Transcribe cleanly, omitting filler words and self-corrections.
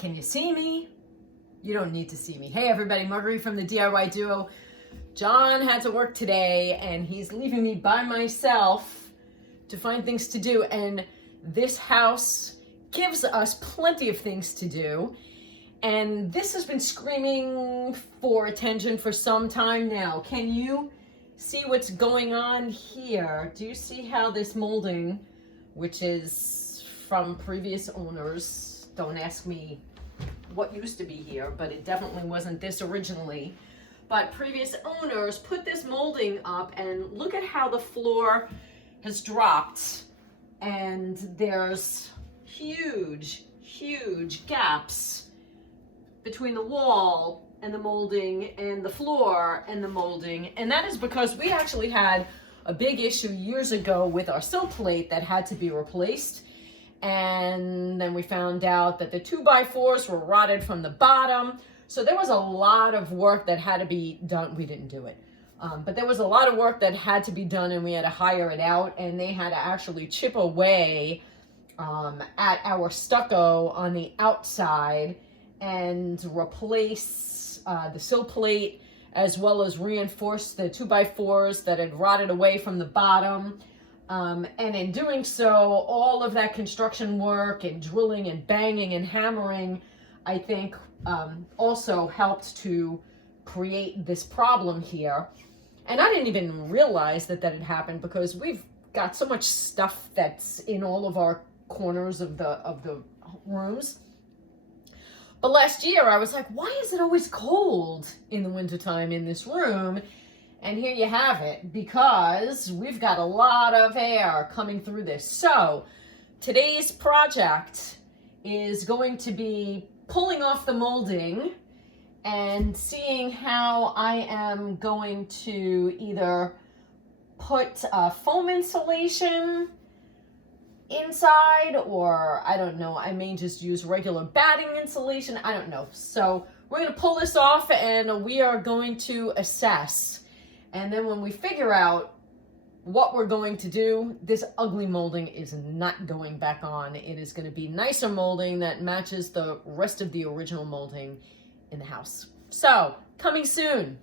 Can you see me? You don't need to see me. Hey everybody, Marguerite from the DIY Duo. John had to work today and he's leaving me by myself to find things to do. And this house gives us plenty of things to do. And this has been screaming for attention for some time now. Can you see what's going on here? Do you see how this molding, which is from previous owners, don't ask me what used to be here, but it definitely wasn't this originally. But previous owners put this molding up, and look at how the floor has dropped. And there's huge gaps between the wall and the molding and the floor and the molding. And that is because we actually had a big issue years ago with our sill plate that had to be replaced. And then we found out that the 2x4s were rotted from the bottom. So there was a lot of work that had to be done. We didn't do it. But there was a lot of work that had to be done, and we had to hire it out, and they had to actually chip away at our stucco on the outside and replace the sill plate, as well as reinforce the 2x4s that had rotted away from the bottom. And in doing so, all of that construction work and drilling and banging and hammering, I think, also helped to create this problem here. And I didn't even realize that had happened, because we've got so much stuff that's in all of our corners of the rooms. But last year I was like, why is it always cold in the wintertime in this room? And here you have it, because we've got a lot of air coming through this. So today's project is going to be pulling off the molding and seeing how I am going to either put foam insulation inside, or I don't know, I may just use regular batting insulation. I don't know. So we're going to pull this off and we are going to assess. And then when we figure out what we're going to do, this ugly molding is not going back on. It is going to be nicer molding that matches the rest of the original molding in the house. So, coming soon.